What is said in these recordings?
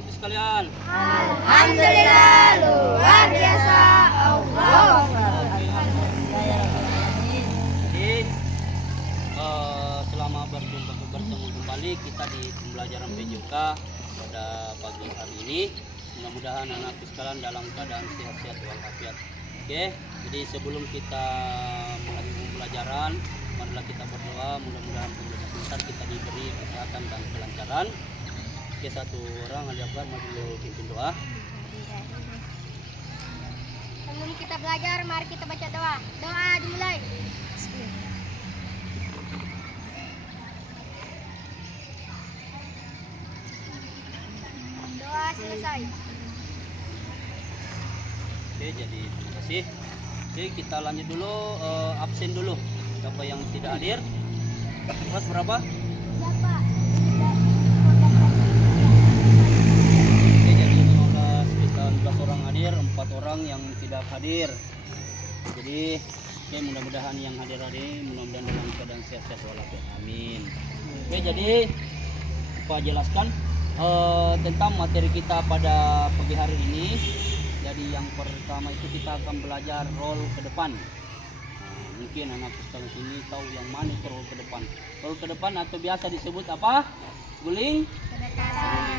anak-anakku sekalian? Alhamdulillah, luar biasa. Allah. Jadi selama bertemu kembali kita di pembelajaran PJK pada pagi hari ini, mudah-mudahan anak-anakku sekalian dalam keadaan sehat-sehat walafiat. Oke, jadi sebelum kita mulai pembelajaran, marilah kita berdoa. Mudah-mudahan pembelajaran sebentar kita diberi kesehatan dan kelancaran. Oke, satu orang Ali Akbar maju pimpin doa. Sebelum kita belajar, mari kita baca doa. Doa dimulai. Doa selesai. Oke, jadi terima kasih. Oke, kita lanjut dulu, absen dulu. Siapa yang tidak hadir? Kelas berapa? Siapa? Oke, jadi 15 kita 11 orang hadir, 4 orang yang tidak hadir. Jadi, oke, mudah-mudahan yang hadir hari ini mudah-mudahan dalam keadaan sehat-sehat walafiat. Amin. Oke, jadi Pak jelaskan tentang materi kita pada pagi hari ini. Jadi yang pertama itu kita akan belajar role ke depan. Mungkin anak sekalian sini tahu yang mana itu role ke depan. Role ke depan atau biasa disebut apa? Guling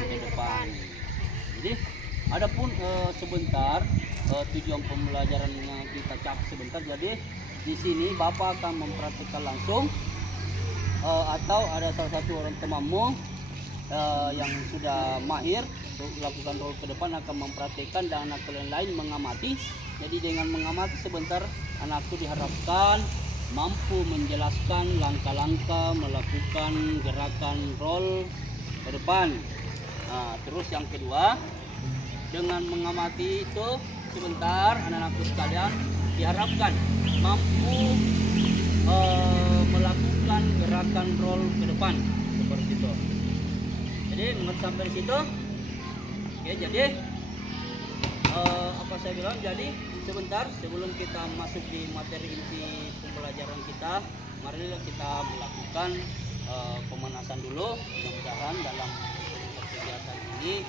ke depan. Jadi adapun sebentar tujuan pembelajarannya kita cak sebentar. Jadi di sini Bapak akan memperhatikan langsung atau ada salah satu orang temanmu yang sudah mahir lakukan role ke depan akan memperhatikan dan anak kalian lain mengamati. Jadi dengan mengamati sebentar, anakku diharapkan mampu menjelaskan langkah-langkah melakukan gerakan role ke depan. Nah, terus yang kedua, dengan mengamati itu sebentar anak-anakku sekalian diharapkan mampu melakukan gerakan role ke depan seperti itu. Jadi mengerti sampai di situ. Oke, jadi apa saya bilang, jadi sebentar sebelum kita masuk di materi inti pembelajaran kita, marilah kita melakukan pemanasan dulu. Mudah-mudahan dalam kegiatan ini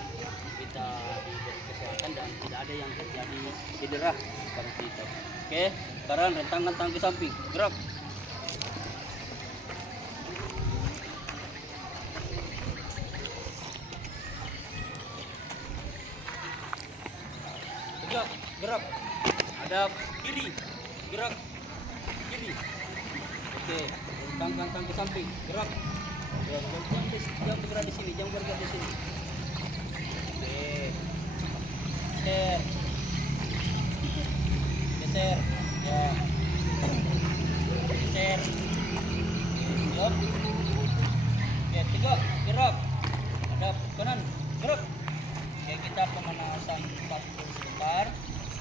kita diberi kesehatan dan tidak ada yang terjadi cedera seperti itu. Oke, sekarang rentangkan tangan ke samping, gerak. Gerak, hadap kiri, gerak kiri. Oke, rentangkan tangan ke samping, gerak. Jangan bergerak di sini, jangan bergerak di sini. Oke, geser, geser, ya, geser, siap. Oke, tiga, gerak, hadap kanan, gerak. Oke, kita pemanasan 40 sebentar.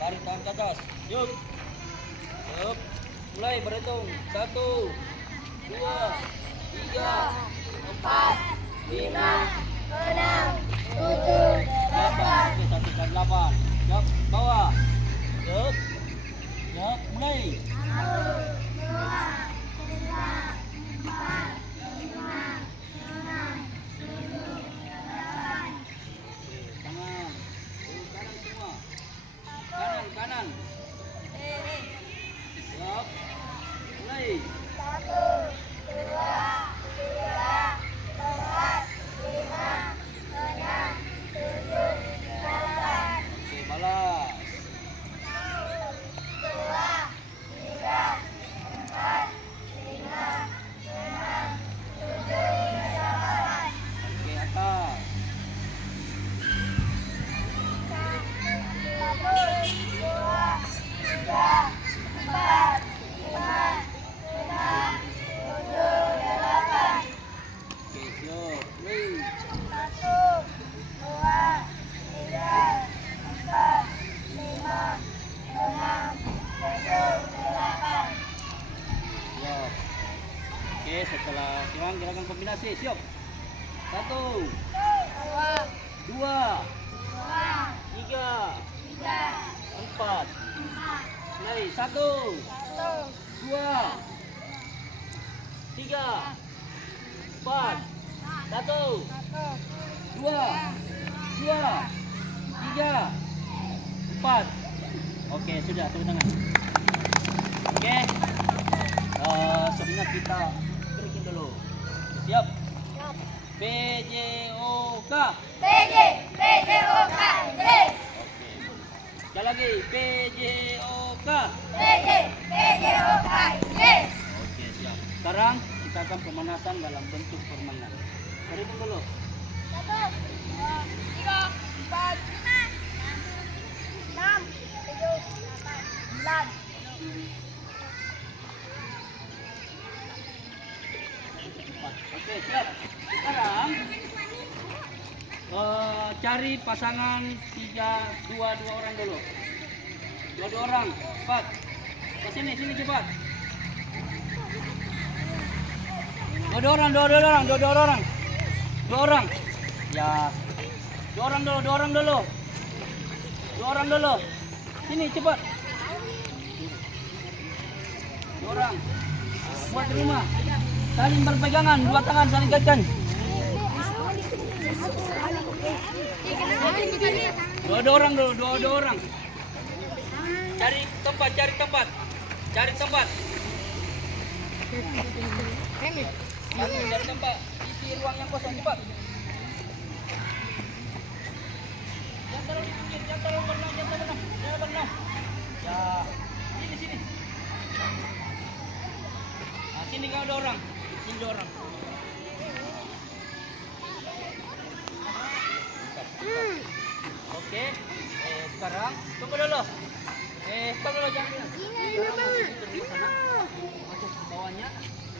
Tarik tangan ke atas. Yuk. Yuk. Mulai berhitung. 1, 2, 3, 4, 5, 6, 7, 8. Oke, 1 sampai 8. Yuk, bawah. Yuk. Yuk, mulai. 1, 2, 3, 4, 5, 6, 7, 8. Oke, kanan. Kanan semua. Kanan. Siap. Mulai. 1, 2, 3, 4, 5, 6, 7, 8. Oke, balas. 1, 2, 3, 4, 5, 6, 7, 8. Oke, atas. 1, 2, 3, 4, 5, 6, 7, 8. Oke, siap. Mulai. 1, 2, 3, 4, 5, 6, 7, 8. Siap. Oke, setelah silang gerakan kombinasi. Siap. 1, 2, 3, 4. Mulai. 1, 2, 3, 4. 1, 2, 2, 3, 4. Oke, sudah, tepuk tangan. Oke. Sebenarnya kita berikin dulu. Siap? Siap. PJOK. PJOK. Yes. Sekali lagi PJOK. PJOK. Yes. Oke, siap. Sekarang kita akan pemanasan dalam bentuk permainan. Berikan dulu. 1, 2, 3, 4, 5, 6, 7, 8, 9. Oke, siap. Sekarang cari pasangan 2 orang dulu. 2 orang, cepat. Ke sini cepat. 2 orang. 2 orang. Ya. 2 orang dulu. Sini cepat. 2 orang. Buat rumah. Saling berpegangan, 2 tangan saling gaikan. 2 orang dulu, 2 orang. Cari tempat. Cari tempat. Isi ruang yang kosong cepat. Jangan taruh di pinggir, jangan taruh berenang. Ya, sini. Nah, sini kau 2 orang. Sini 2 orang. Oke. Sekarang tunggu dulu. Stop dulu jangan. Masuk ke bawahnya.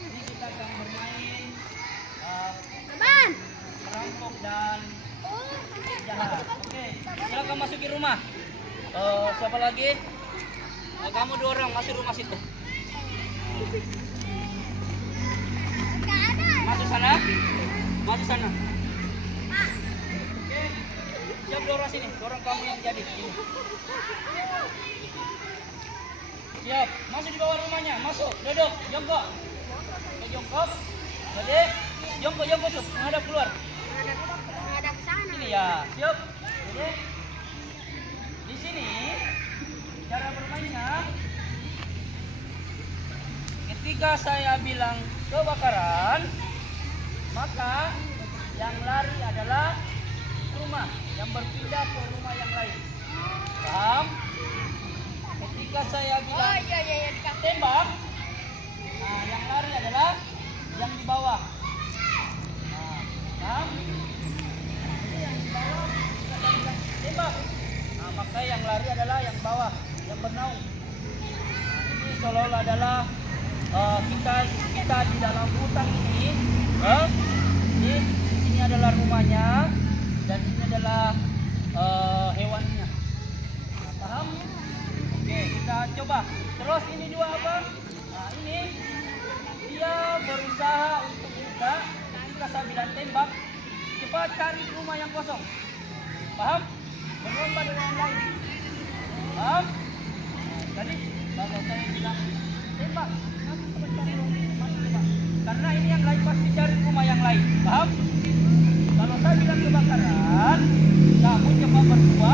Ini kita akan bermain perampok dan jahat. Oke. Silakan masuki rumah. Siapa lagi? Kamu 2 orang masuk rumah situ. Masuk sana. Oke. Siap 2 orang sini. 2 orang kamu yang jadi. Sini. Siap. Masuk di bawah rumahnya. Masuk. Duduk. Jongkok. Jadi jongkok tuh. Menghadap keluar. Menghadap ke sana. Ini ya. Siap. Jadi di sini cara bermainnya. Ketika saya bilang kebakaran, maka yang lari adalah rumah, yang berpindah ke rumah yang lain. Paham? Ketika saya bilang tembak, nah yang lari adalah yang di bawah. Nah, paham? Yang di bawah ketika saya bilang tembak, nah maka yang lari adalah yang bawah, yang bernaung. Nah, ini seolah-olah adalah kita di dalam hutan ini. Ini adalah rumahnya dan ini adalah hewannya. Nah, paham? Oke, kita coba. Terus ini 2 apa? Nah, ini dia berusaha untuk buka. Ketika saya bilang tembak, cepat cari rumah yang kosong. Paham? Berlomba dengan yang lain. Paham? Tadi kalau saya bilang tembak, nanti cepat cari rumah. Karena ini yang lain pasti cari rumah yang lain. Paham? Kalau saya bilang kebakaran, kamu coba berdua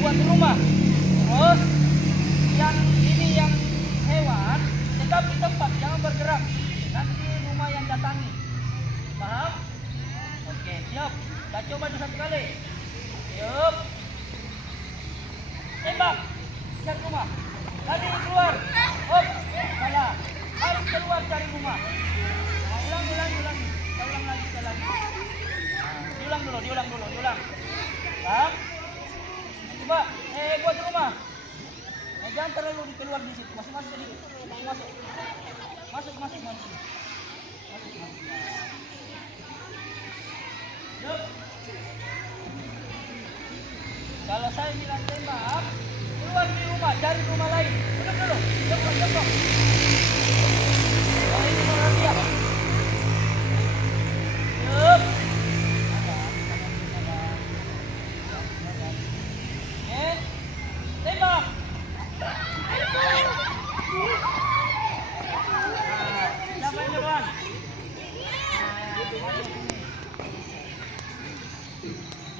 buat rumah. Terus yang ini yang hewan tetap di tempat, jangan bergerak. Nanti rumah yang datangi. Paham? Oke, siap. Kita coba satu kali. Siap. Tembak. Cari rumah. Tadi keluar. Hop, salah. Harus keluar cari rumah. Nah, ulang. Kita ulang lagi sekali lagi. Nah, diulang. Paham? Coba, buat rumah. Jangan terlalu keluar di situ. Masuk sedikit. Masuk. Yuk. Kalau saya bilang tembak, keluar di rumah, cari rumah lain. Duduk dulu. Jongkok. Oh, ini orang dia. Yuk. Tembak. Siapa yang duluan?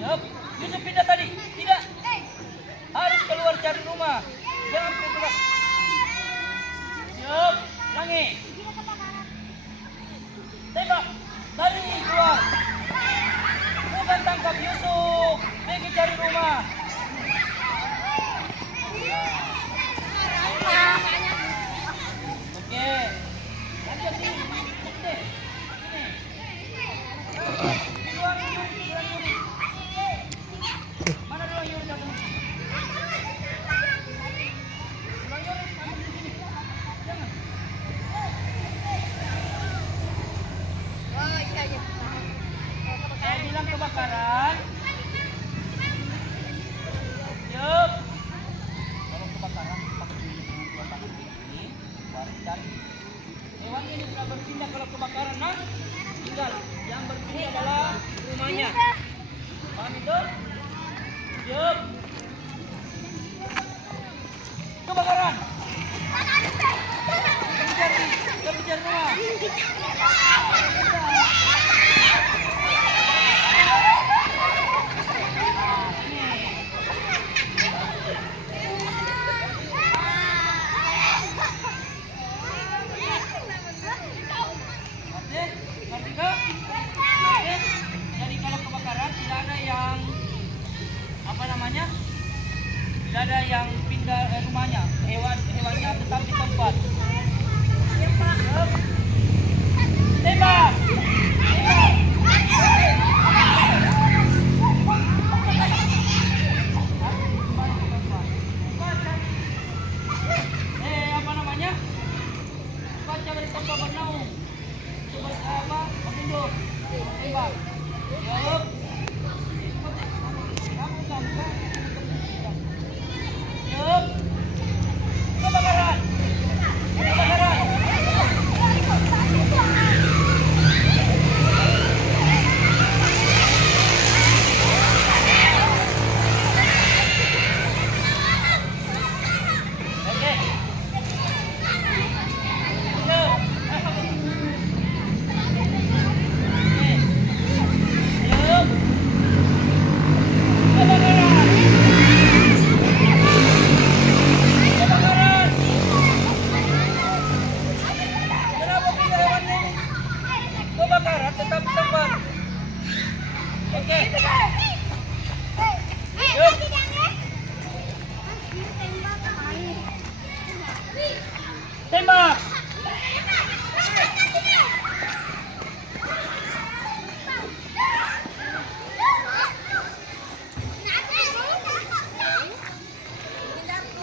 Siap. Yusuf pindah tadi. Tidak. Harus keluar cari rumah. Jangan keluar. Yuk, ulangi. Tembak. Lari keluar. Bukan tangkap Yusuf. Pergi cari rumah. Oke. Lanjut sini. Oke. Sini. Keluar Yuri. Mana dulu Yuri kamu? Keluar Yuri, kamu di sini. Jangan. Saya bilang kebakaran. Yuk. Kalau kebakaran pakai dua tangan ini, baru cari. Hewan ini sudah berpindah kalau kebakaran, nah tinggal yang berpindah adalah rumahnya. Paham itu? Yuk. Kebakaran. Kejar rumah. Ngerti kah? Jadi kalau kebakaran tidak ada yang apa namanya? Tidak ada yang pindah rumahnya. Hewannya tetap di tempat. Tembak. Apa namanya? Baca dari tempat bernaung. Coba apa? Menunduk. Tembak. Jawab. Kamu. Yuk. Kebakaran. Kebakaran. Oke. Yuk. Yuk. Kebakaran. Kebakaran. Kenapa pindah hewan ini? Kebakaran tetap di tempat. Oke. Yuk. Tembak.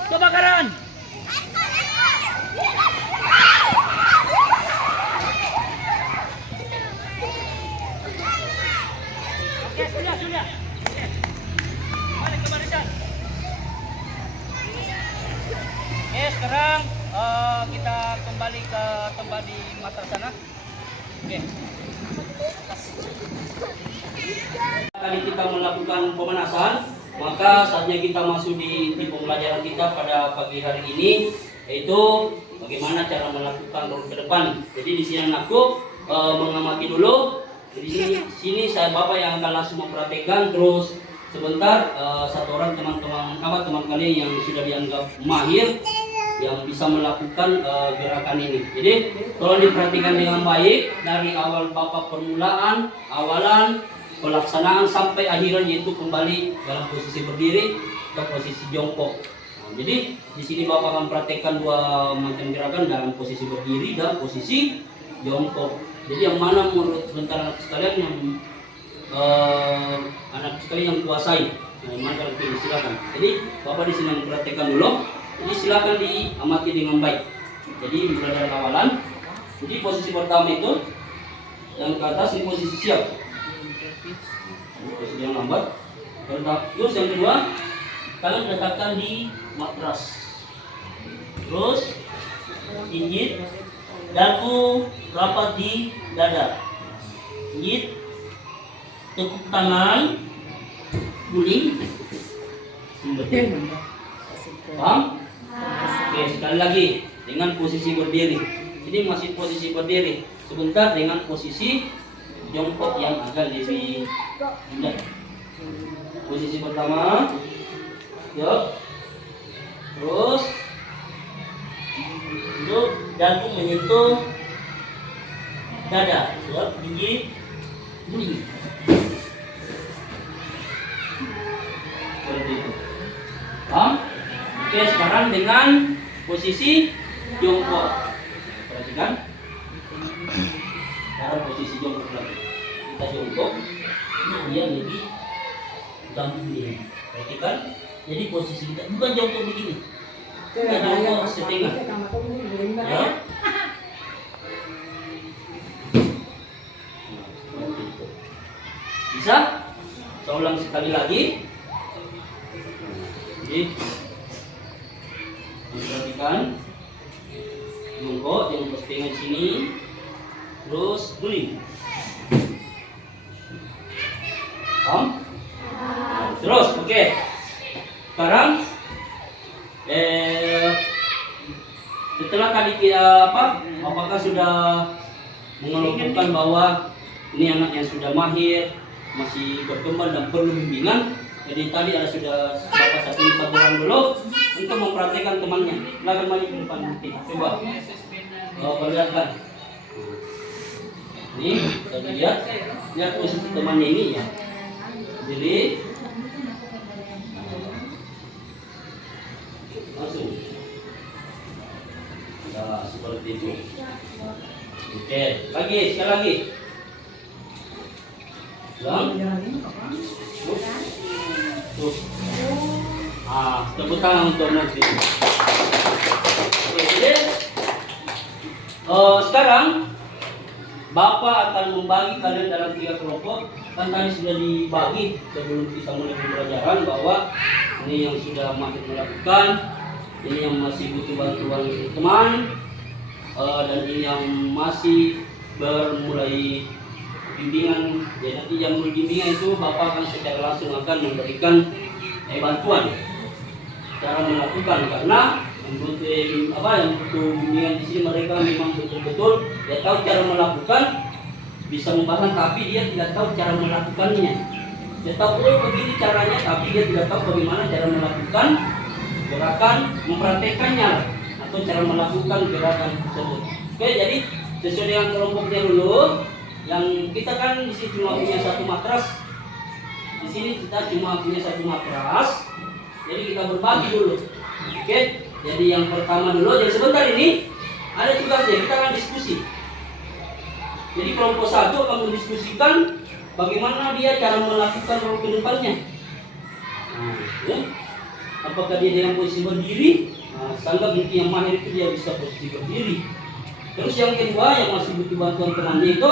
Kebakaran. Oke, sudah. Oke. Balik ke barisan. Oke, sekarang kita kembali ke tempat di mata sana. Oke. Kali kita melakukan pemanasan, maka saatnya kita masuk di pembelajaran kita pada pagi hari ini, yaitu bagaimana cara melakukan role ke depan. Jadi di sini anakku mengamati dulu. Jadi sini saya bapak yang akan langsung mempraktekkan, terus sebentar satu orang teman kalian yang sudah dianggap mahir yang bisa melakukan gerakan ini. Jadi tolong diperhatikan dengan baik dari awal bapak permulaan, awalan, pelaksanaan sampai akhiran, yaitu kembali dalam posisi berdiri ke posisi jongkok. Nah, jadi di sini bapak akan praktekkan dua macam gerakan dalam posisi berdiri dan posisi jongkok. Jadi yang mana menurut sebentar anak sekalian yang kuasai? Nah, yang mana kalau pilih silakan. Jadi bapak di sini mempraktekkan dulu. Jadi silakan diamati dengan baik. Jadi mulai dari awalan. Jadi posisi pertama itu yang ke atas ini posisi siap. Posisi yang lambat. Terus yang kedua, kalian letakkan di matras. Terus injit dagu rapat di dada. Injit, tekuk tangan, guling. Paham? Oke, sekali lagi dengan posisi berdiri. Jadi masih posisi berdiri. Sebentar dengan posisi jongkok yang agak lebih rendah. Posisi pertama. Yuk. Terus duduk, jantung menyentuh dada. Siap, tinggi. Bunyi. Seperti itu. Paham? Oke, sekarang dengan posisi jongkok. Perhatikan. Sekarang posisi jongkok lagi. Kita jongkok. Dia lebih gampang ini. Perhatikan. Jadi posisi kita bukan jongkok begini. Kita jongkok setengah. Ya. Bisa? Saya ulang sekali lagi. Jadi perhatikan jongkok setengah sini, terus guling. Paham? Terus, oke. Sekarang setelah tadi kita apakah sudah mengelompokkan bahwa ini anak yang sudah mahir, masih berkembang dan perlu bimbingan. Jadi tadi sudah Bapak satu orang dulu untuk memperhatikan temannya. Silakan maju ke depan nanti. Coba. Perlihatkan. Ini kita lihat posisi temannya ini ya. Jadi langsung. Nah, seperti itu. Oke, sekali lagi. Tuh. Tepuk tangan untuk Nanti. Oke, jadi sekarang Bapak akan membagi kalian dalam 3 kelompok. Kan tadi sudah dibagi sebelum kita mulai pembelajaran bahwa ini yang sudah mahir melakukan, ini yang masih butuh bantuan teman, dan ini yang masih bermulai bimbingan. Ya, nanti yang mulai bimbingan itu Bapak akan secara langsung akan memberikan bantuan cara melakukan, karena yang butuh bimbingan di sini mereka memang betul-betul dia tahu cara melakukan, bisa membahas, tapi dia tidak tahu cara melakukannya. Dia tahu begini caranya, tapi dia tidak tahu bagaimana cara melakukan gerakan, mempraktekannya atau cara melakukan gerakan tersebut. Oke, jadi sesuai dengan kelompoknya dulu. Yang kita kan di sini cuma punya 1 matras. Di sini kita cuma punya 1 matras. Jadi kita berbagi dulu. Oke, jadi yang pertama dulu. Jadi sebentar ini ada tugasnya, kita akan diskusi. Jadi kelompok 1 akan mendiskusikan bagaimana dia cara melakukan role ke depannya. Ya. Apakah dia dengan posisi berdiri? Sangat mungkin yang mahir itu dia bisa posisi berdiri. Terus yang kedua yang masih butuh bantuan temannya itu,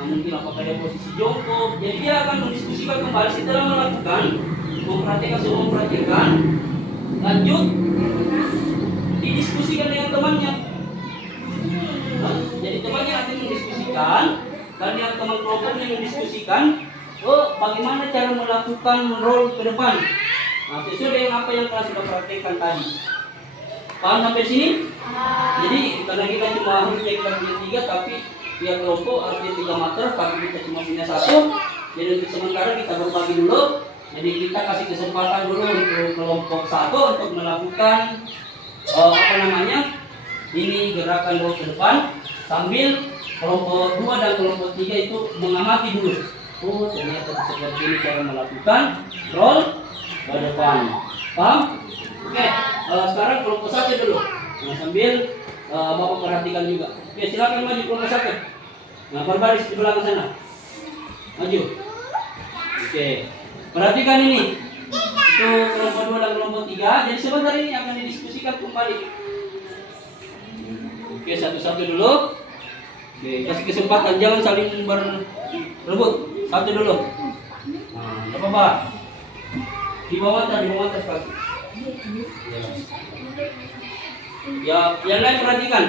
mungkin apakah dia posisi jongkok. Jadi dia akan mendiskusikan kembali setelah melakukan, memperhatikan, lanjut didiskusikan dengan temannya. Jadi temannya nanti mendiskusikan, dan yang teman kelompoknya mendiskusikan, bagaimana cara melakukan role ke depan. Sesuai dengan apa yang telah sudah praktekkan tadi. Paham sampai sini? Jadi karena kita cuma hanya kita punya 3, tapi tiap kelompok artinya 3 matras, tapi kita cuma punya 1. Jadi untuk sementara kita berbagi dulu. Jadi kita kasih kesempatan dulu untuk kelompok 1 untuk melakukan ini gerakan role ke depan, sambil kelompok 2 dan kelompok 3 itu mengamati dulu. Ternyata seperti ini cara melakukan role ke depan. Paham? Oke, sekarang kelompok 1 dulu. Sambil Bapak perhatikan juga. Oke, silakan maju kelompok 1. Berbaris di belakang sana. Maju. Oke, perhatikan ini. Itu kelompok 2 dan kelompok 3. Jadi sebentar ini akan didiskusikan kembali. Oke, satu-satu dulu. Oke, kasih kesempatan, jangan saling berebut. Satu dulu. Tidak apa-apa. Di bawah atas kaki. Ya, yang lain perhatikan.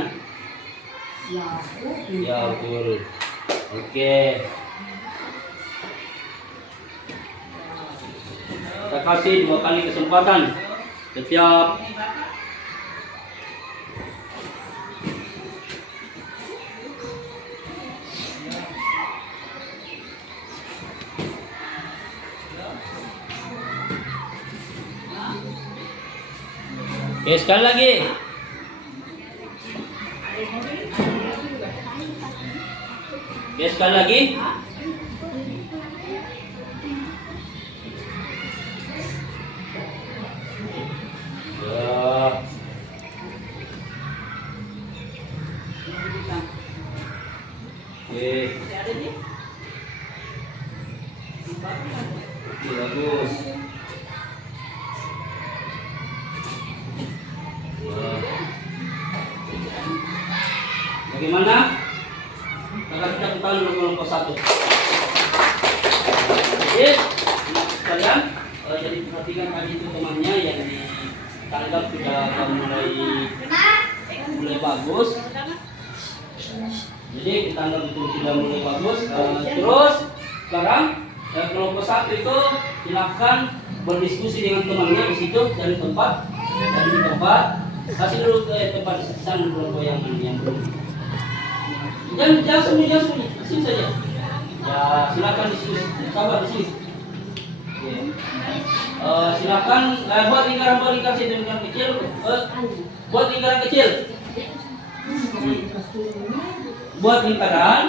Ya, betul. Oke. Kita kasih 2 kali kesempatan setiap Oke, sekali lagi. Oke, sekali lagi. Ya. Oke. Oke, bagus. Ya. Bagaimana? Kalau kita kembali ke kelompok 1. Oke, sekalian, jadi perhatikan tadi itu temannya yang ditanggap sudah mulai bagus. Jadi ditanggap itu sudah mulai bagus. Terus sekarang kelompok 1 itu silakan berdiskusi dengan temannya di situ dari tempat. Kasih dulu ke tempat sana kelompok yang belum. Jangan sembunyi, sini saja. Ya, silakan diskusi. Sabar di sini. Silakan buat lingkaran kecil. Buat lingkaran kecil. Buat lingkaran.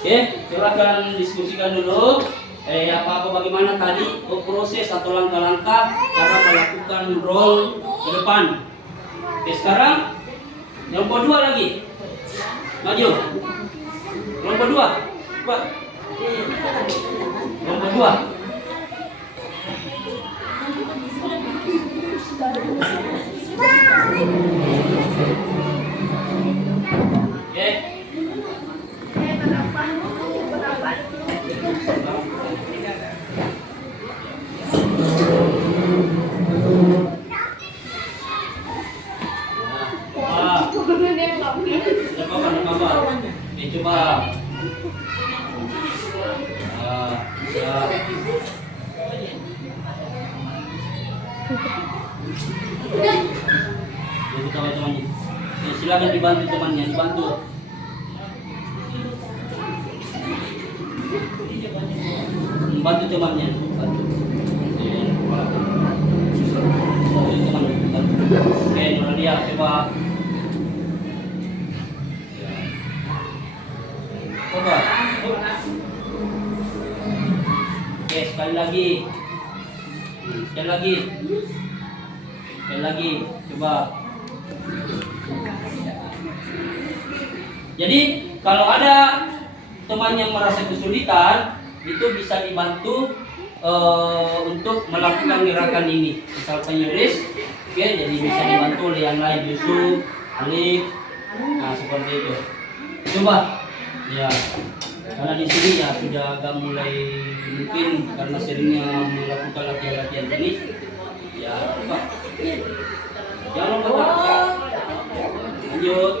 Oke, silakan diskusikan dulu. Bagaimana tadi proses atau langkah-langkah cara melakukan roll ke depan. Oke, sekarang kelompok 2 lagi. Maju. Kelompok 2. Cepat. Kelompok 2. Oke. Coba. Teman-teman, silakan dibantu temannya, dibantu. Bantu temannya, bantu. Oke, Nuradia, coba. Coba. Oke, sekali lagi. Sekali lagi, coba. Jadi, kalau ada teman yang merasa kesulitan, itu bisa dibantu untuk melakukan gerakan ini. Misalkan Yuris, oke, jadi bisa dibantu oleh yang lain, Yusuf, Alif, nah seperti itu. Coba. Ya, karena di sini ya sudah agak mulai mungkin karena seringnya melakukan latihan-latihan ini. Ya, coba. Jangan lupa. Lanjut.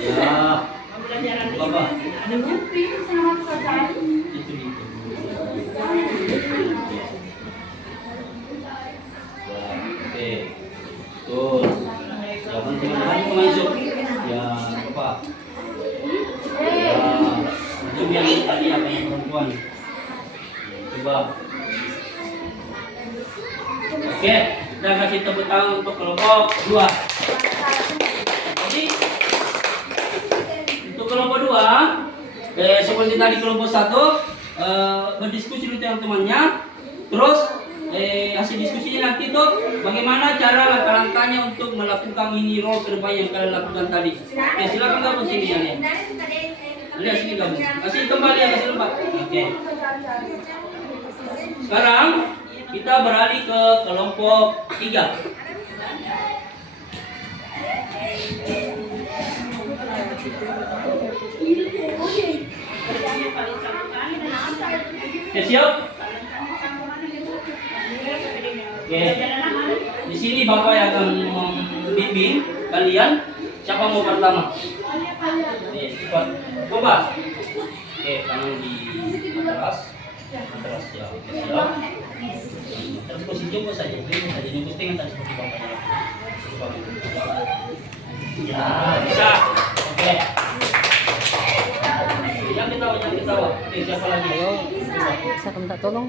Ya. Apa? Itu. Oke. Tuh. Jangan teman-teman masuk. Ya, apa? Itu yang tadi apa yang perempuan. Coba. Oke, kita kasih tepuk tangan untuk kelompok 2. Jadi untuk kelompok 2, seperti tadi kelompok 1 berdiskusi dengan temannya. Terus hasil diskusinya nanti tuh bagaimana cara langkah-langkahnya untuk melakukan mini roll ke depan yang kalian lakukan tadi. Oke, silakan gabung sini ya. Lihat sini gabung. Kasih kembali ya, kasih lembab. Oke. Sekarang kita beralih ke kelompok 3. Siap? Oke. Di sini Bapak yang akan membimbing kalian. Siapa mau pertama? Cepat. Coba. Oke, tangan di atas ya. Oke, siap. Terus posisi jongkok saja, jongkok setengah tadi seperti bapaknya. Ya, bisa. Oke. Jangan ketawa. Oke, siapa lagi? Ayo, bisa kamu tak tolong?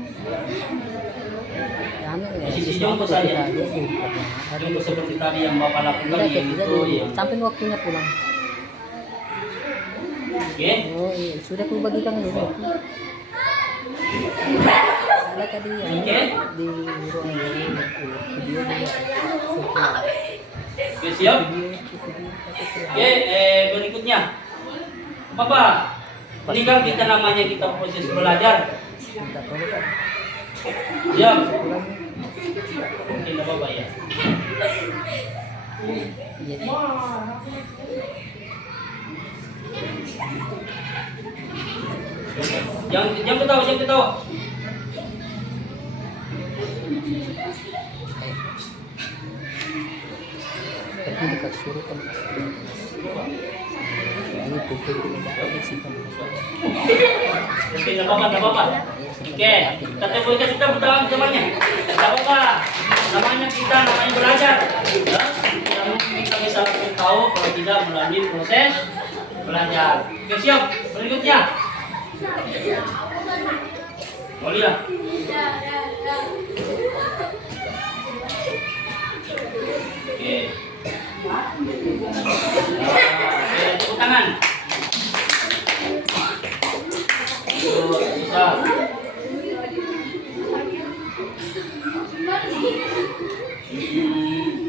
Ya, Posisi jongkok saja. Jongkok seperti tadi yang bapak lakukan itu ya. Sampai waktunya pulang. Oke. Oh iya, sudah aku bagikan dulu. Ada tadi ya, Oke. di ruang video Oke, siap. Oke, berikutnya. Bapak, ini kan kita namanya kita proses belajar. tidak perlu kan? Siap. Oke, enggak apa-apa ya. Iya. Jangan ketawa. Tapi dekat suruh kan. Ini tutup tidak sih kan. Oke, enggak apa-apa. Oke, kita boleh kita bertahan temannya. Enggak apa-apa. Namanya belajar. Ya, tidak mungkin kita bisa langsung tahu kalau tidak melalui proses belajar. Oke, siap. Berikutnya. Mulia. Oke. Oke, tepuk tangan. Bisa.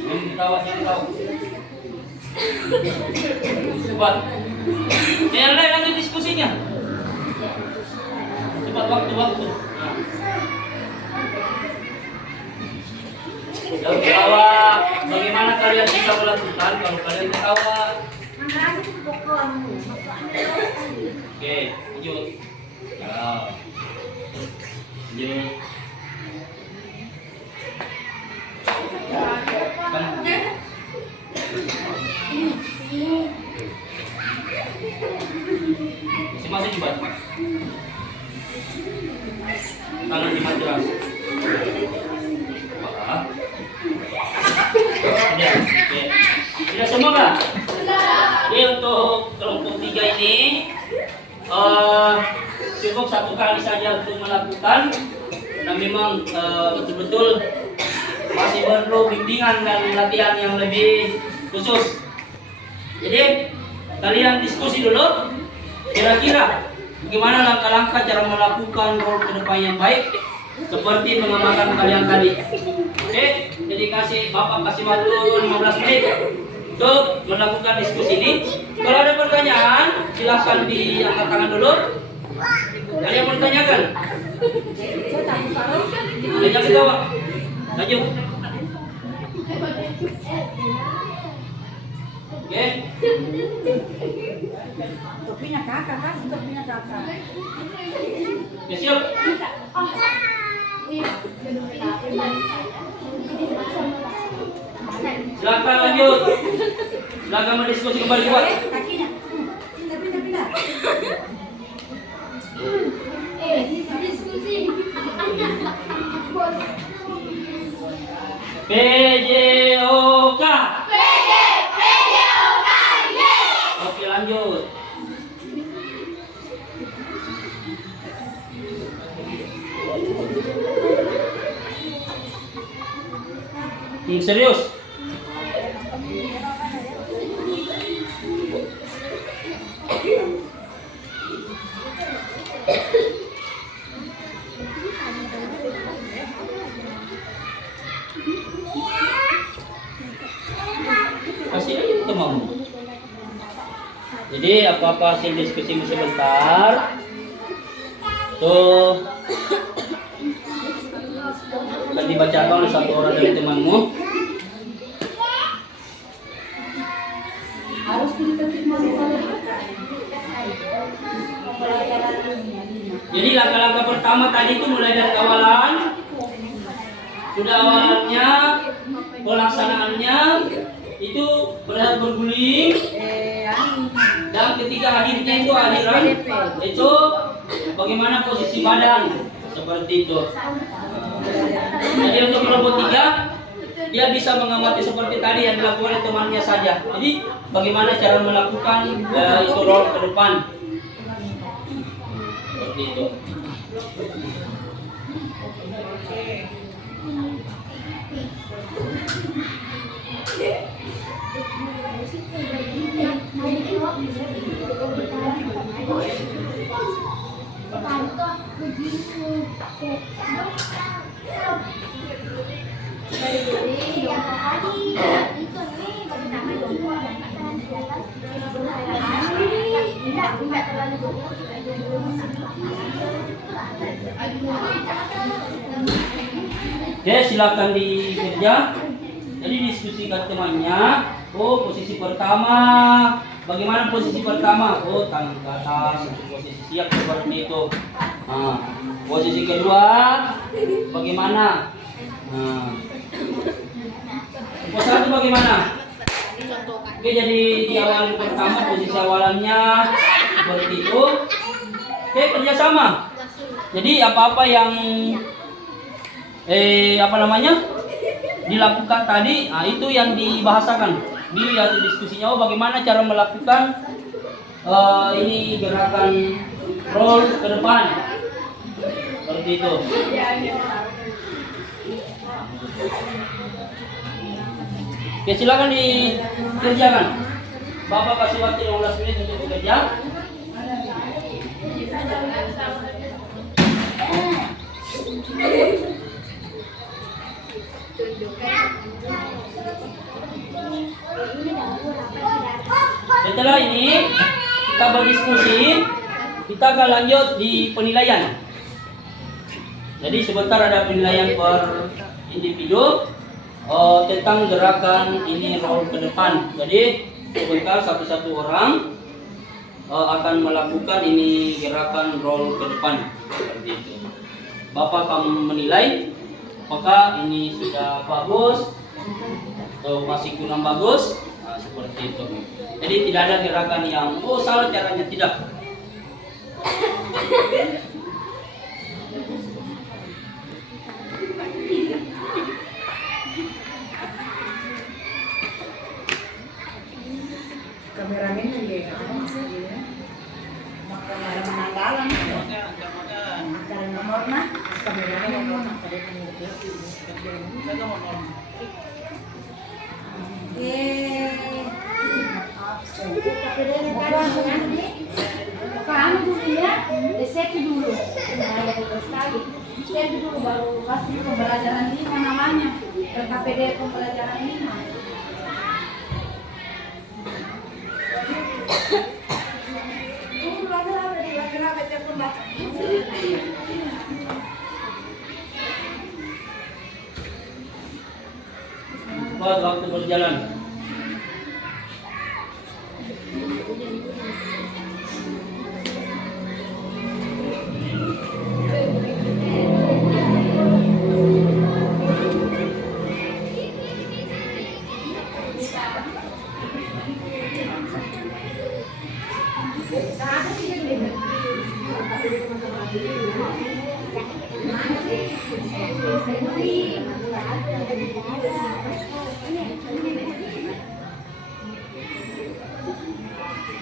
Jangan ketawa. Cepat. Yang lain lanjut diskusinya. Cepat waktu. Jangan ketawa. Bagaimana kalian bisa melakukan kalau kalian ketawa? Oke, lanjut. Ya. Lanjut. Masih coba. Tangan di matras. Oke. Sudah semua kan? Jadi untuk kelompok 3 ini cukup 1 kali saja untuk melakukan, dan memang betul-betul masih perlu bimbingan dan latihan yang lebih khusus. Jadi kalian diskusi dulu, kira-kira bagaimana langkah-langkah cara melakukan role ke depan yang baik seperti mengamalkan kalian tadi. Oke, jadi Bapak kasih waktu 15 menit untuk melakukan diskusi ini. Kalau ada pertanyaan, silahkan diangkat tangan dulu. Ada yang mau ditanyakan? Jangan ketawa. Lanjut. Oke. Topinya kakak kan, topinya kakak. Ya, siap. Silakan lanjut. Silakan berdiskusi kembali kuat. Kakinya. Pindah. Diskusi. PJOK. Yes. Oke, lanjut. Serius. Kasih aja ke mama. Jadi apa-apa hasil diskusimu sebentar. Tuh. Dan dibacakan oleh 1 orang dari temanmu. Harus Jadi langkah-langkah pertama tadi itu mulai dari awalan, sudah awalannya, pelaksanaannya, itu pada saat berguling dan ketika hadirnya itu hadiran itu bagaimana posisi badan seperti itu. Jadi untuk kelompok 3 dia bisa mengamati seperti tadi yang dilakukan oleh temannya saja. Jadi bagaimana cara melakukan itu roll ke depan seperti itu. Oke, silakan dikerja. Jadi diskusikan temannya. Oh, posisi pertama. Bagaimana posisi pertama? Oh, tangan ke atas untuk posisi siap seperti itu. Nah, posisi kedua bagaimana? Nah, posisi satu bagaimana? Oke, jadi di awal pertama posisi awalannya seperti itu. Oke, kerjasama. Jadi apa-apa yang dilakukan tadi, nah itu yang dibahasakan di atau diskusinya. Oh, bagaimana cara melakukan ini gerakan roll ke depan seperti itu. Oke, silakan dikerjakan. Bapak kasih waktu 15 menit untuk bekerja. Setelah ini kita berdiskusi, kita akan lanjut di penilaian. Jadi sebentar ada penilaian per individu tentang gerakan ini roll ke depan. Jadi sebentar satu-satu orang akan melakukan ini gerakan roll ke depan seperti itu. Bapak akan menilai apakah ini sudah bagus atau masih kurang bagus. Nah, seperti itu. Jadi tidak ada gerakan yang salah caranya, tidak. Kameramen juga makan menanggalan makan nomor mah kameramen nomor Kamu dulu ya, reset dulu. Reset dulu baru kasih pembelajaran 5 namanya. KPD pembelajaran 5. Buat waktu berjalan.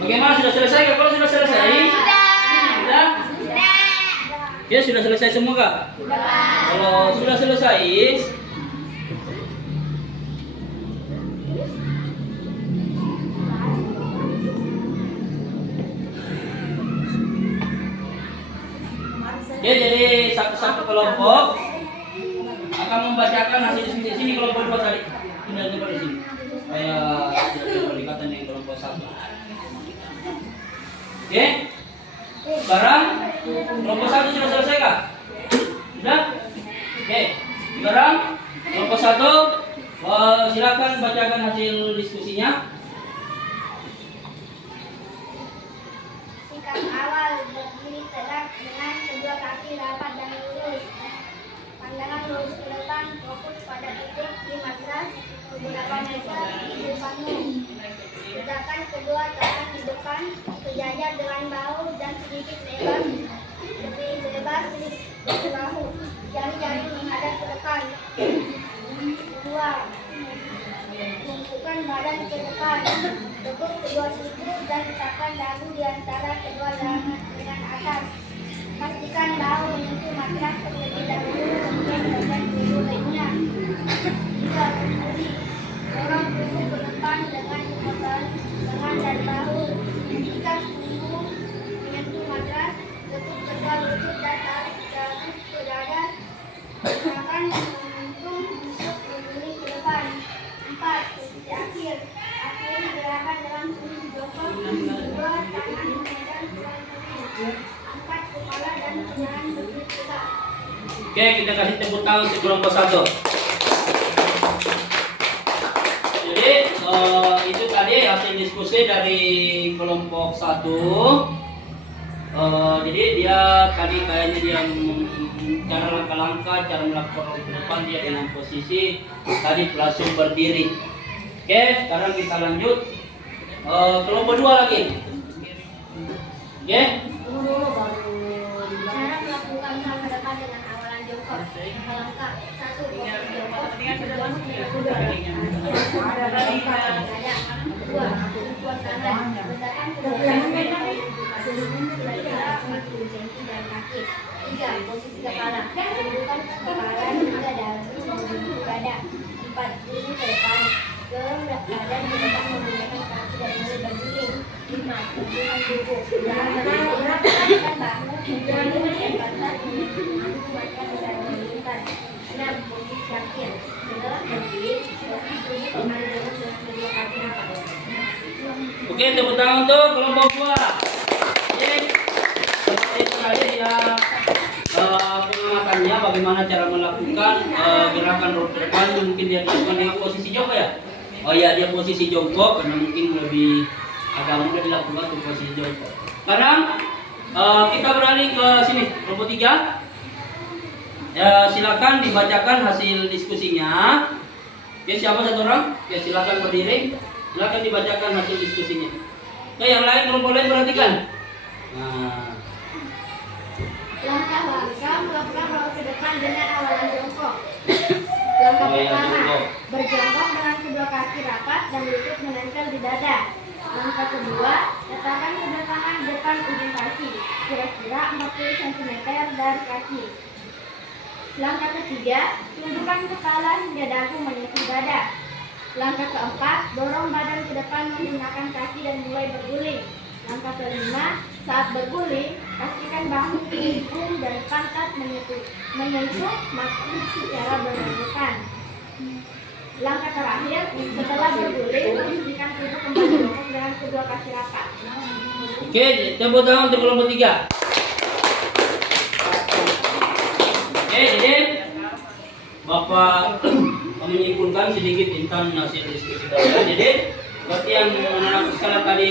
Bagaimana, sudah selesai? Kalau sudah selesai? Sudah? Ya, sudah selesai semua kak? Kalau sudah selesai, ya, jadi satu-satu kelompok akan membacakan hasil diskusi. Sini kelompok 2 tadi, tinggal di sini. Saya tidak berdekatan dengan kelompok 1. Oke, sekarang kelompok 1 sudah selesai kah? Sudah? Oke, sekarang kelompok 1 silakan bacakan hasil diskusinya. Sikap awal berdiri tegak dengan kedua kaki rapat dan lurus. Pandangan lurus ke depan, fokus pada titik di matras beberapa meter di depan dekat dengan bahu dan sedikit lebar, lebih lebar dari bahu. Jari-jari menghadap ke depan. 2. Tumpukan badan ke depan. Tekuk kedua siku dan letakkan dagu di antara kedua lengan dengan atas. Pastikan bahu menyentuh matras terlebih dahulu, kemudian bagian tubuh lainnya. 3. Berdiri. Dorong tubuh ke depan dengan memegang lengan dan bahu. Jika punggung menyentuh matras, tekuk kedua lutut dan tarik dagu ke dada. Gunakan momentum untuk berdiri ke depan. 4. Posisi akhir. Akhiri gerakan dalam posisi jongkok. 2. Tangan memegang tulang kaki. 4. Kepala dan tangan berdiri tegak. Oke, kita kasih tepuk tangan untuk kelompok 1. Jadi itu tadi hasil diskusi dari kelompok 1. Jadi dia tadi kayaknya dia cara langkah-langkah, cara melakukan ke depan dia dengan posisi tadi langsung berdiri. Oke, sekarang kita lanjut kelompok 2 lagi. Oke. Cara melakukan hal ke depan dengan awalan jongkok. Langkah 1. Posisi jongkok. 2. Tumpuan tangan. Letakkan kedua tangan. Kira-kira 40 cm dari kaki. 3. Posisi kepala. Tundukkan kepala hingga dagu menuju dada. 4. Bumi ke depan. Dorong badan ke depan menggunakan kaki dan mulai berguling. 5. Tumpukan tubuh. Gerakan bahu menjadi bagian pantat menyentuh matras secara melingkar. 6. Posisi akhir. Setelah berdiri, posisi tubuh kembali dengan kedua kaki rapat. Oke, tepuk tangan untuk kelompok 2. Oke, seperti itu tadi ya pengamatannya bagaimana cara melakukan gerakan roda depan. Mungkin dia lakukan dengan posisi jongkok ya. Oh iya, dia posisi jongkok karena mungkin lebih agak mudah dilakukan untuk posisi jongkok. Sekarang kita beralih ke sini kelompok 3. Ya, silakan dibacakan hasil diskusinya. Oke, siapa satu orang? Ya, silakan berdiri. Silakan dibacakan hasil diskusinya. Oke, yang lain kelompok lain perhatikan. Nah, Langkah-langkah melakukan roda ke depan dengan awalan jongkok. Langkah Oh, iya, pertama, jongkok. berjongkok dengan kedua kaki rapat dan lutut menempel di dada. Langkah kedua, letakkan kedua tangan depan ujung kaki, kira-kira 40 cm dari kaki. Langkah ketiga, tundukkan kepala hingga dagu menyentuh dada. Langkah keempat, dorong badan ke depan menggunakan kaki dan mulai berguling. Langkah kelima, saat berguling, pastikan bahu, punggung, dan pantat menyentuh matras secara berbarengan. Langkah terakhir, setelah berguling, posisikan tubuh kembali jongkok dengan kedua kaki rapat. oke, tepuk tangan untuk kelompok 3. Oke, jadi Bapak menyimpulkan sedikit tentang hasil diskusi tadi. Jadi seperti yang anak-anak sekalian tadi,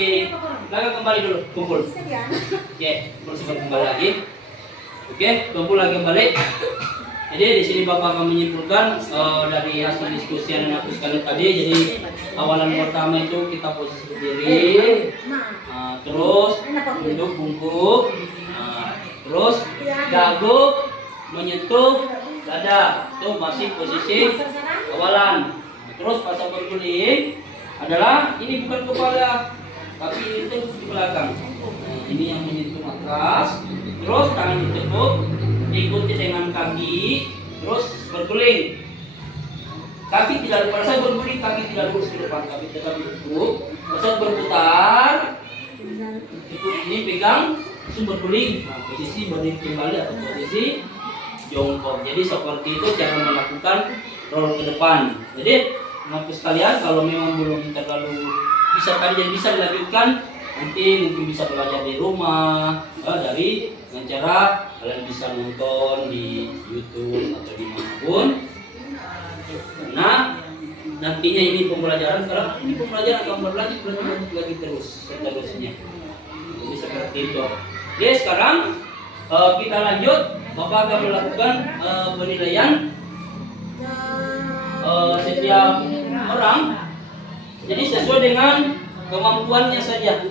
lagi kembali dulu, kumpul. Oke, kumpul kembali lagi. Oke, kumpul lagi kembali. Jadi di sini Bapak akan menyimpulkan dari hasil diskusi anak-anak sekalian tadi. Jadi awalan pertama itu kita posisi berdiri, terus duduk bungkuk, terus dagu menyentuh dada, itu masih posisi awalan. Terus pas berguling adalah ini bukan kepala, tapi itu di belakang. Ini yang menyentuh matras. Terus tangan ditekuk, diikuti dengan kaki, terus berguling. Kaki tidak pada saat berguling, kaki tidak lurus ke depan, kaki tetap ditekuk. Pada saat berputar, ikut ini pegang, terus berguling. Nah, posisi berdiri kembali atau posisi jongkok. Jadi seperti itu cara melakukan roll ke depan. Jadi teman-teman sekalian, kalau memang belum terlalu bisa tadi dan bisa dilanjutkan, nanti mungkin bisa belajar di rumah dari dengan cara kalian bisa nonton di YouTube atau dimanapun. Nah, nantinya ini pembelajaran, karena ini pembelajaran akan berlanjut lagi terus seterusnya. Jadi seperti itu. Oke, sekarang kita lanjut. Bapak akan melakukan penilaian setiap orang. Jadi sesuai dengan kemampuannya saja.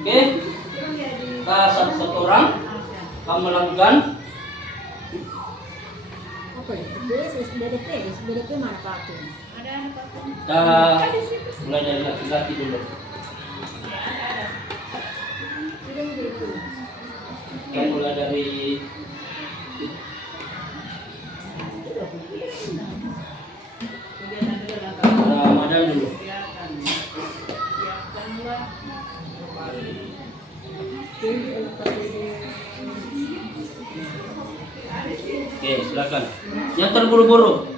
Oke. Maka satu-satu orang kamu melakukan. Apa ya? SBDP mana Pak? Ada patung. Kita mulai dari laki-laki dulu. Kita mulai dari Ramadan dulu. Oke, silakan. Yang terburu-buru,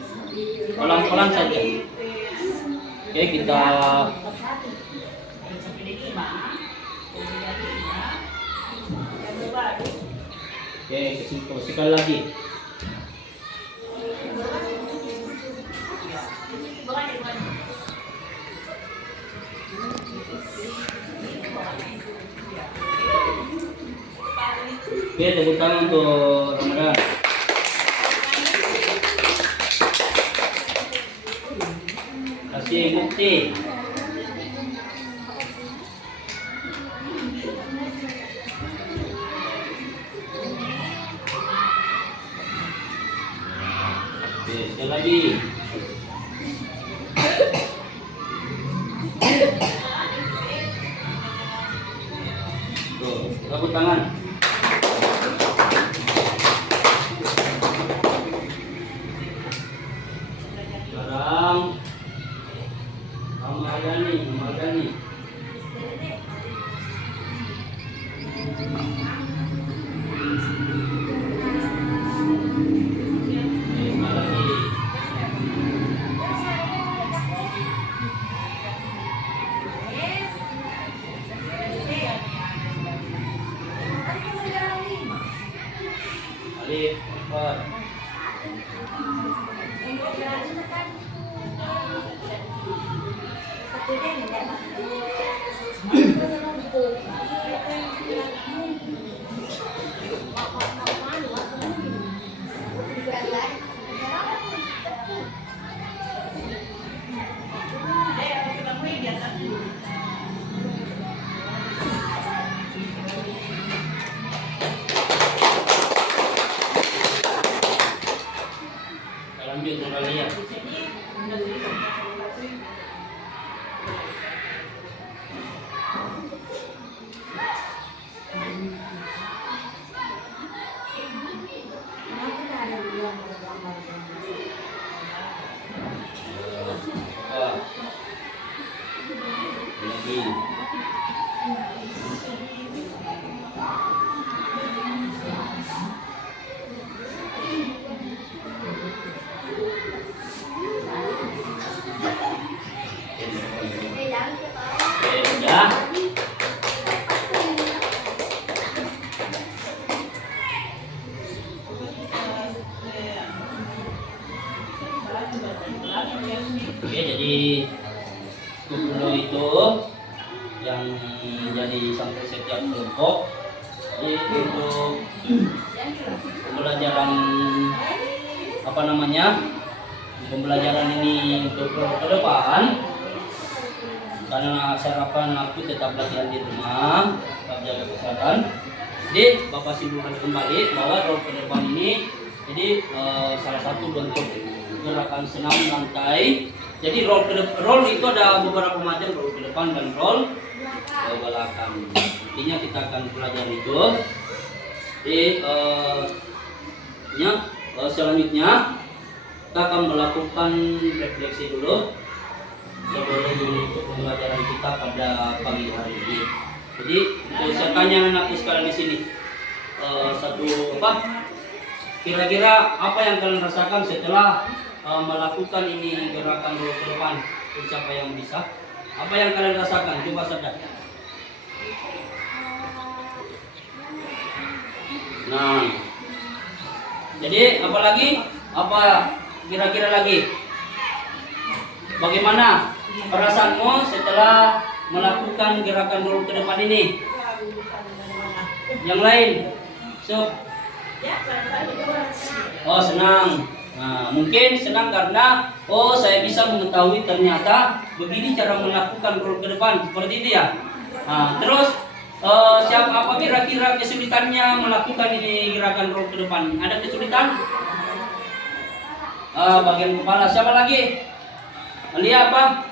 pelan-pelan saja. Oke, kita sekali lagi. Oke, tepuk tangan untuk Ramadan. Kasih bukti. Oke, sekali lagi. Tuh, tepuk tangan. Sekarang Ramadhani. Alif, Akbar. Lanjut Nuralia. Lagi. Ya. Oke, jadi dulu itu yang menjadi sampai setiap kelompok itu untuk pembelajaran pembelajaran ini untuk ke depan. Karena harapan aku tetap latihan di rumah, tetap jaga kesehatan. Jadi Bapak simpulkan kembali bahwa roll ke depan ini jadi salah satu bentuk gerakan senam lantai. Jadi roll itu ada beberapa macam, roll ke depan dan roll ke belakang. Intinya kita akan pelajari itu. Jadi selanjutnya kita akan melakukan refleksi dulu sebelum menutup pembelajaran kita pada pagi hari ini. Jadi saya tanya anakku sekalian di sini, kira-kira apa yang kalian rasakan setelah melakukan ini gerakan roll ke depan? Siapa yang bisa? Apa yang kalian rasakan? Coba sadar. Nah, jadi apa kira-kira lagi? Bagaimana perasaanmu setelah melakukan gerakan roll ke depan ini? Yang lain? Oh, senang. Nah, mungkin senang karena saya bisa mengetahui ternyata begini cara melakukan roll ke depan, seperti itu ya. Nah, terus Siapa apa kira-kira kesulitannya melakukan ini gerakan roll ke depan? Ada kesulitan? Bagian kepala. Siapa lagi? Lihat apa?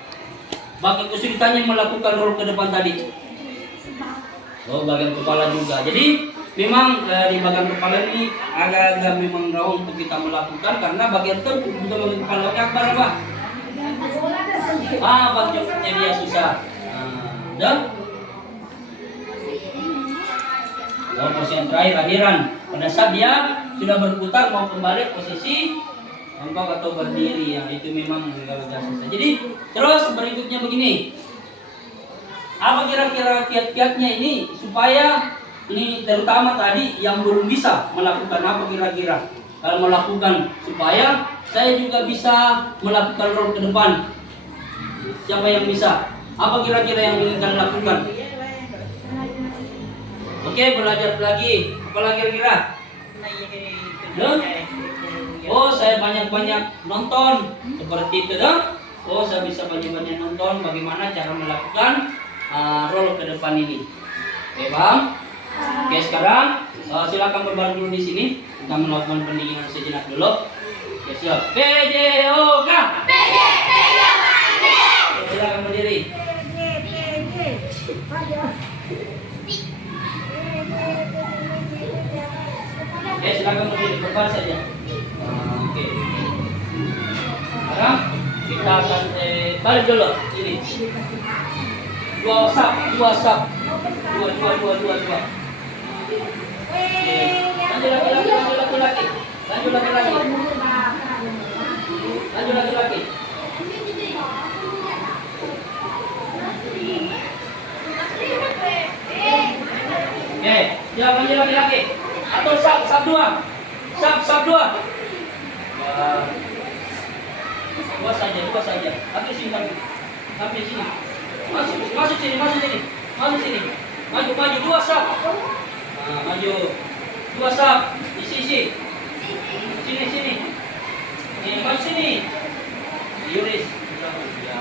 Bagian kesulitannya melakukan roll ke depan tadi. Oh, bagian kepala juga. Jadi memang di bagian kepala ini agak-agak memang rawan untuk kita melakukan karena bagian tengkuk bukan bagian kepala. Akbar apa? Bagiannya dia susah. Dan posisi yang terakhir akhiran. Pada saat dia sudah berputar mau kembali posisi bongkok atau berdiri, yang itu memang agak susah. Jadi terus berikutnya begini. Apa kira-kira kiat-kiatnya ini supaya ini terutama tadi yang belum bisa melakukan apa kira-kira? Kalau melakukan supaya saya juga bisa melakukan roll ke depan. Siapa yang bisa? Apa kira-kira yang ingin kalian lakukan? Oke, belajar lagi. Apa lagi kira-kira? Oh, saya banyak-banyak nonton seperti itu dah. Oh, saya bisa banyak-banyak nonton bagaimana cara melakukan roll ke depan ini. Oke, Bang. Oke, sekarang silakan berbaring dulu di sini. Kita melakukan pendinginan sejenak dulu. Oke, siap. PJOK. Silakan berdiri. Oke, silakan berdiri. Berbaring saja. Oke. Sekarang kita akan balik dulu. Ini. Dua sap. Dua. Lanjut laki-laki. Oke, siap lanjut laki-laki. Atau sap dua. Sap dua. Dua saja. Tapi sini. Masuk sini. Maju dua sap. Maju. Dua sap. Isi. Sini. Maju sini. Yuris. Ya.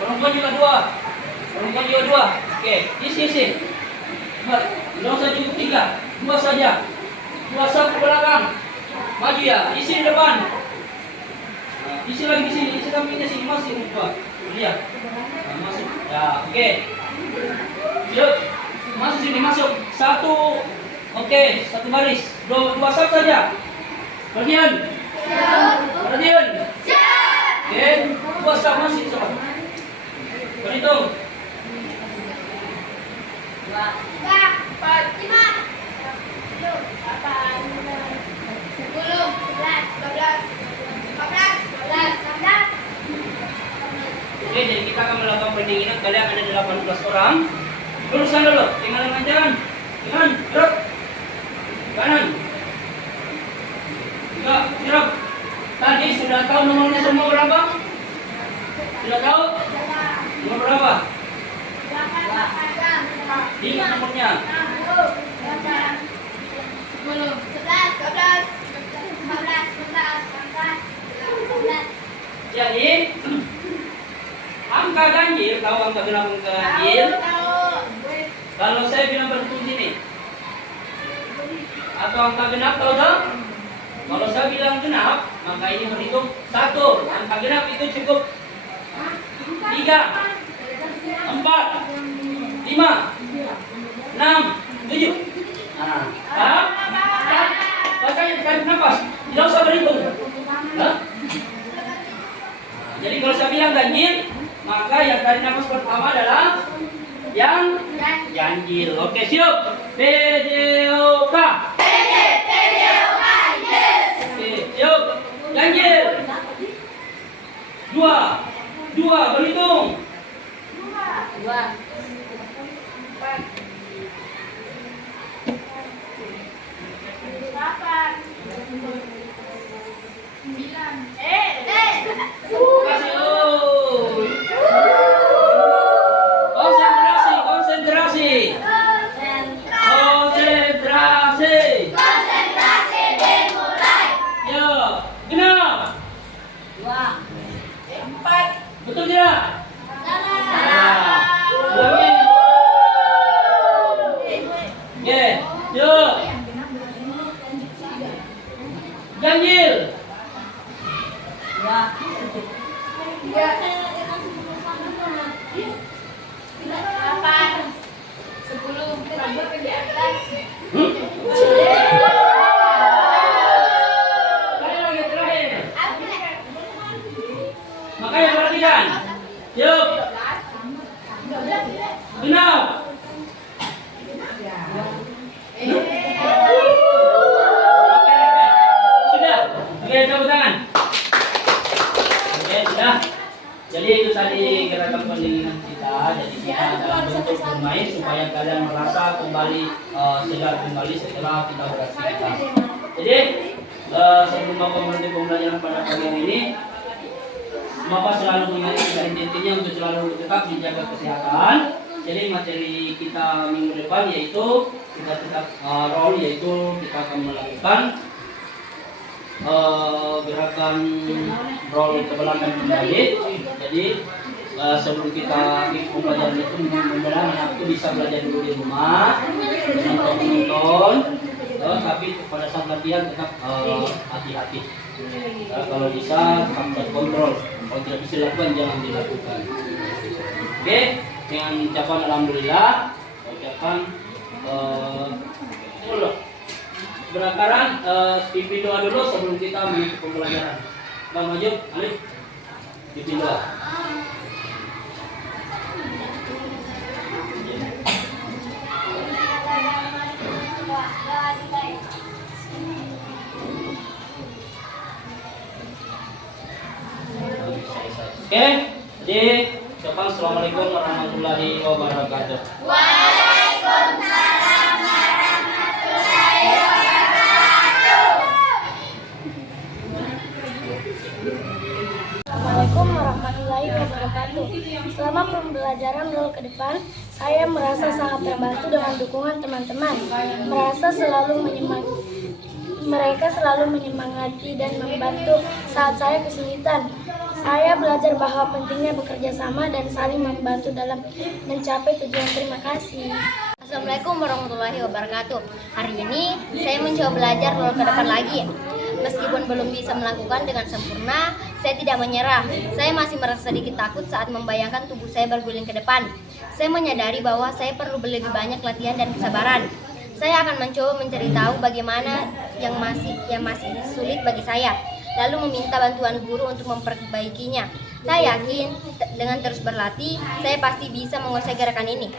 Perempuan juga dua. Oke, isi. Belum saja cukup 3. Dua saja. Dua sap ke belakang. Maju ya. Isi di depan. Isi lagi di sini. Isi sampingnya sini. Masih dua. Lihat. Masuk. Ya, oke. Yuk. Masuk sini, masuk. Satu. Oke, satu baris. Dua sap saja. Perhatian. Oke, dua sap masih sobat. Berhitung. 2, 4, 5, 6, 8, 10, 11, 12, 15, 16. Oke, jadi kita akan melakukan pendinginan. Kalian ada 18 orang. Luruskan dulu, tinggal dengan jalan. Gerak. Kanan. Gerak. Tadi sudah tahu nomornya semua berapa? Sudah tahu? Nomor berapa? 5 nomornya. 11. Jadi angka ganjil, tahu angka genap angka ganjil? Kalau saya bilang berhitung sini, atau angka genap tahu dong? Kalau saya bilang genap, maka ini berhitung 1. Angka genap itu cukup 3, 4, 5, 6, 7. Nah, makanya tarik nafas, tidak usah berhitung. Jadi kalau saya bilang ganjil, maka yang tarik nafas pertama adalah yang ganjil. Oke, siap. PJOK. Oke, siap. Ganjil. 2 berhitung. 2. Konsentrasi. Ya, genap. 4. Betul tidak? Makanya perhatikan. Yuk. Genap. Sudah. Oke, tepuk tangan. Oke, sudah. Jadi itu tadi gerakan pendinginan kita. Jadi kita dalam bentuk bermain supaya kalian merasa kembali segar kembali setelah kita beraktivitas. Jadi sebelum Bapak berhenti pembelajaran pada pagi hari ini, Bapak selalu mengingatkan intinya untuk selalu tetap menjaga kesehatan. Jadi materi kita minggu depan yaitu kita tetap roll, yaitu kita akan melakukan gerakan roll ke belakang kembali. Jadi sebelum kita ikut pelajaran itu, mudah-mudahan anak itu bisa belajar dulu di rumah dengan menonton, tapi pada saat latihan tetap hati-hati. Kalau bisa tetap terkontrol. Kalau tidak bisa dilakukan, jangan dilakukan. Oke, dengan ucapan alhamdulillah, ucapan berakaran pimpin doa dulu sebelum kita mengikuti pembelajaran. Bang maju, Alif, pimpin doa. Oke, jadi ucapan assalamualaikum warahmatullahi wabarakatuh. Waalaikumsalam warahmatullahi wabarakatuh. Assalamualaikum warahmatullahi wabarakatuh. Selama pembelajaran roll ke depan, saya merasa sangat terbantu dengan dukungan teman-teman. Mereka selalu menyemangati dan membantu saat saya kesulitan. Saya belajar bahwa pentingnya bekerja sama dan saling membantu dalam mencapai tujuan. Terima kasih. Assalamualaikum warahmatullahi wabarakatuh. Hari ini saya mencoba belajar roll ke depan lagi. Meskipun belum bisa melakukan dengan sempurna, saya tidak menyerah. Saya masih merasa sedikit takut saat membayangkan tubuh saya berguling ke depan. Saya menyadari bahwa saya perlu lebih banyak latihan dan kesabaran. Saya akan mencoba mencari tahu bagaimana yang masih sulit bagi saya, lalu meminta bantuan guru untuk memperbaikinya. Saya yakin dengan terus berlatih, saya pasti bisa menguasai gerakan ini.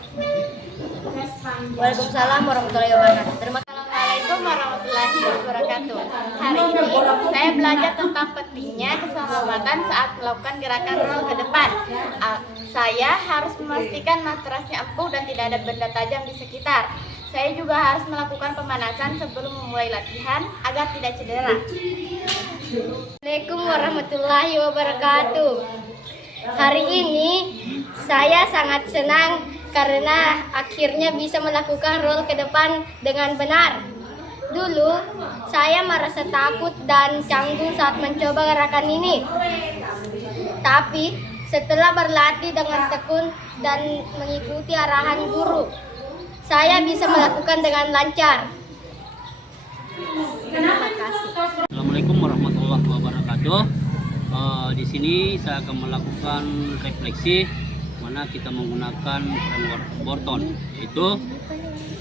Waalaikumsalam warahmatullahi wabarakatuh. Assalamualaikum warahmatullahi wabarakatuh. Hari ini saya belajar tentang pentingnya keselamatan saat melakukan gerakan roll ke depan. Saya harus memastikan matrasnya empuk dan tidak ada benda tajam di sekitar. Saya juga harus melakukan pemanasan sebelum memulai latihan agar tidak cedera. Assalamualaikum warahmatullahi wabarakatuh. Hari ini saya sangat senang karena akhirnya bisa melakukan roll ke depan dengan benar. Dulu saya merasa takut dan canggung saat mencoba gerakan ini. Tapi setelah berlatih dengan tekun dan mengikuti arahan guru, saya bisa melakukan dengan lancar. Terima kasih. Assalamualaikum warahmatullahi wabarakatuh. Di sini saya akan melakukan refleksi mana kita menggunakan framework Borton, yaitu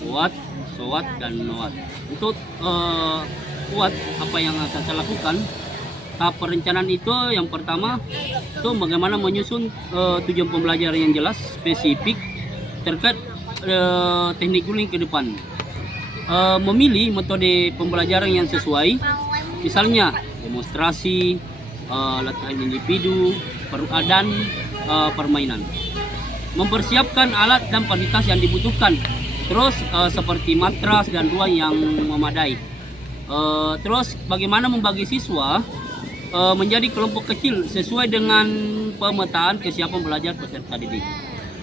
kuat, sowat, dan nowat. Untuk kuat, apa yang akan saya lakukan? Tahap perencanaan itu yang pertama itu bagaimana menyusun tujuan pembelajaran yang jelas, spesifik terkait teknik guling ke depan. Memilih metode pembelajaran yang sesuai, misalnya demonstrasi, latihan individu, dan permainan. Mempersiapkan alat dan fasilitas yang dibutuhkan, terus seperti matras dan ruang yang memadai. Terus bagaimana membagi siswa menjadi kelompok kecil sesuai dengan pemetaan kesiapan belajar peserta didik.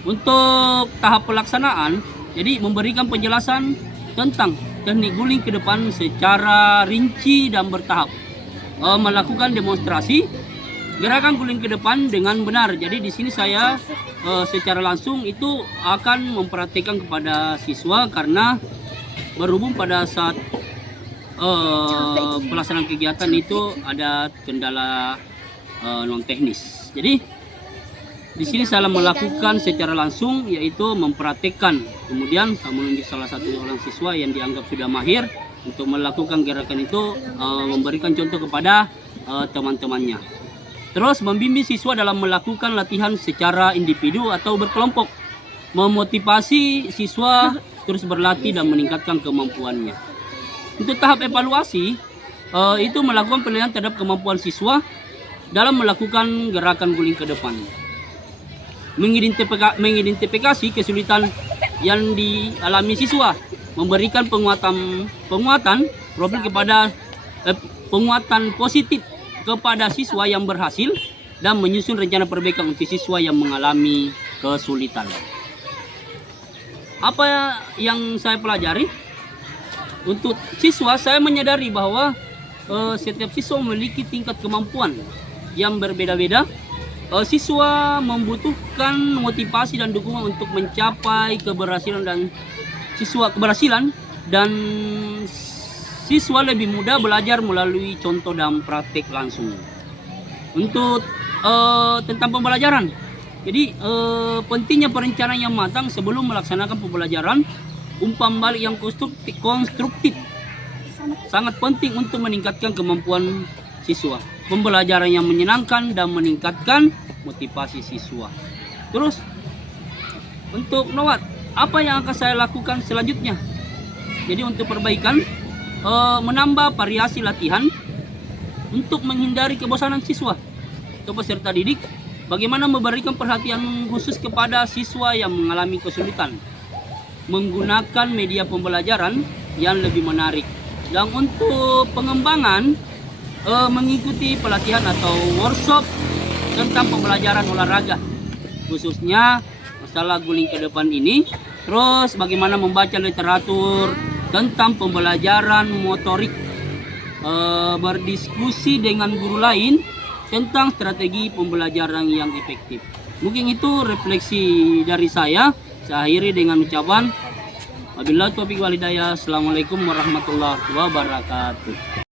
Untuk tahap pelaksanaan, jadi memberikan penjelasan tentang teknik guling ke depan secara rinci dan bertahap. Melakukan demonstrasi gerakan guling ke depan dengan benar. Jadi di sini saya secara langsung itu akan memperhatikan kepada siswa karena berhubung pada saat pelaksanaan kegiatan itu ada kendala non teknis. Jadi Di sini saya melakukan secara langsung, yaitu mempraktekkan. Kemudian saya menunjuk salah satu orang siswa yang dianggap sudah mahir untuk melakukan gerakan itu, memberikan contoh kepada teman-temannya. Terus membimbing siswa dalam melakukan latihan secara individu atau berkelompok, memotivasi siswa terus berlatih dan meningkatkan kemampuannya. Untuk tahap evaluasi, itu melakukan penilaian terhadap kemampuan siswa dalam melakukan gerakan guling ke depan. Mengidentifikasi kesulitan yang dialami siswa, memberikan penguatan profil kepada penguatan positif kepada siswa yang berhasil, dan menyusun rencana perbaikan untuk siswa yang mengalami kesulitan. Apa yang saya pelajari? Untuk siswa, saya menyadari bahwa setiap siswa memiliki tingkat kemampuan yang berbeda-beda. Siswa membutuhkan motivasi dan dukungan untuk mencapai keberhasilan, dan siswa lebih mudah belajar melalui contoh dan praktek langsung. Untuk tentang pembelajaran, jadi pentingnya perencanaan yang matang sebelum melaksanakan pembelajaran. Umpan balik yang konstruktif sangat penting untuk meningkatkan kemampuan siswa. Pembelajaran yang menyenangkan dan meningkatkan motivasi siswa. Terus untuk NOWAT, apa yang akan saya lakukan selanjutnya? Jadi untuk perbaikan, menambah variasi latihan untuk menghindari kebosanan siswa atau peserta didik. Bagaimana memberikan perhatian khusus kepada siswa yang mengalami kesulitan, menggunakan media pembelajaran yang lebih menarik. Dan untuk pengembangan, mengikuti pelatihan atau workshop tentang pembelajaran olahraga, khususnya masalah guling ke depan ini. Terus bagaimana membaca literatur tentang pembelajaran motorik, berdiskusi dengan guru lain tentang strategi pembelajaran yang efektif. Mungkin itu refleksi dari saya. Saya akhiri dengan ucapan wabillahi taufiq wal hidayah. Assalamualaikum warahmatullahi wabarakatuh.